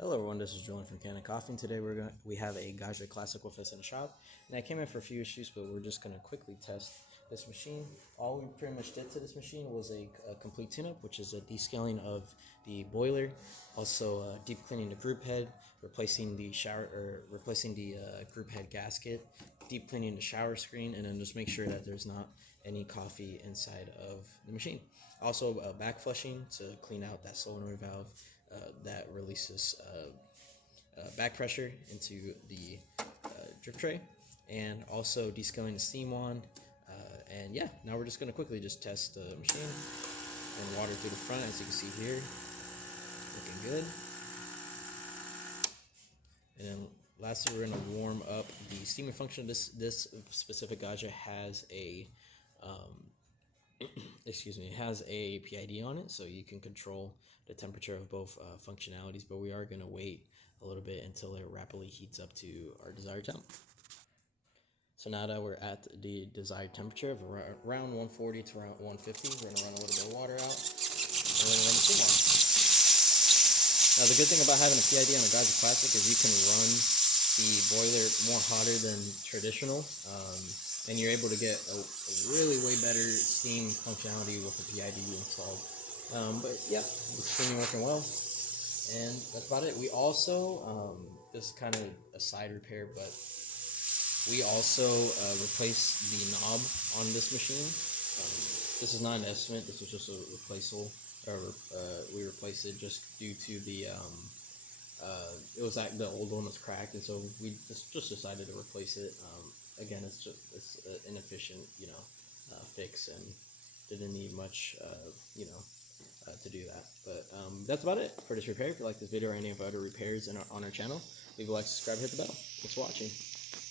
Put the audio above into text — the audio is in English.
Hello everyone, this is Julian from Kanen Coffee, and today we have a Gaggia Classic with us in the shop. And I came in for a few issues, but we're just gonna quickly test this machine. All we pretty much did to this machine was a complete tune-up, which is a descaling of the boiler, also deep cleaning the group head, replacing the group head gasket, deep cleaning the shower screen, and then just make sure that there's not any coffee inside of the machine. Also back flushing to clean out that solenoid valve that releases back pressure into the drip tray, and also descaling the steam wand. And yeah, now we're just going to quickly just test the machine and water through the front, as you can see here, looking good. And then lastly, we're going to warm up the steaming function. This specific Gaggia has a has a PID on it, so you can control the temperature of both functionalities, but we are going to wait a little bit until it rapidly heats up to our desired temp. So now that we're at the desired temperature of around 140 to around 150, we're going to run a little bit of water out, and we're going to run the steam on. Now the good thing about having a PID on a Gaggia Classic is you can run the boiler more hotter than traditional, and you're able to get a really way better steam functionality with the PID installed. But yeah, it's steaming working well, and that's about it. We also, this is kind of a side repair, but we also replaced the knob on this machine. This is not an estimate. This was just a replaceable. We replaced it just due to the it was like the old one was cracked, and so we just decided to replace it. Again, it's an inefficient fix, and didn't need much to do that. But that's about it for this repair. If you like this video or any of our other repairs on our channel, leave a like, subscribe, hit the bell. Thanks for watching.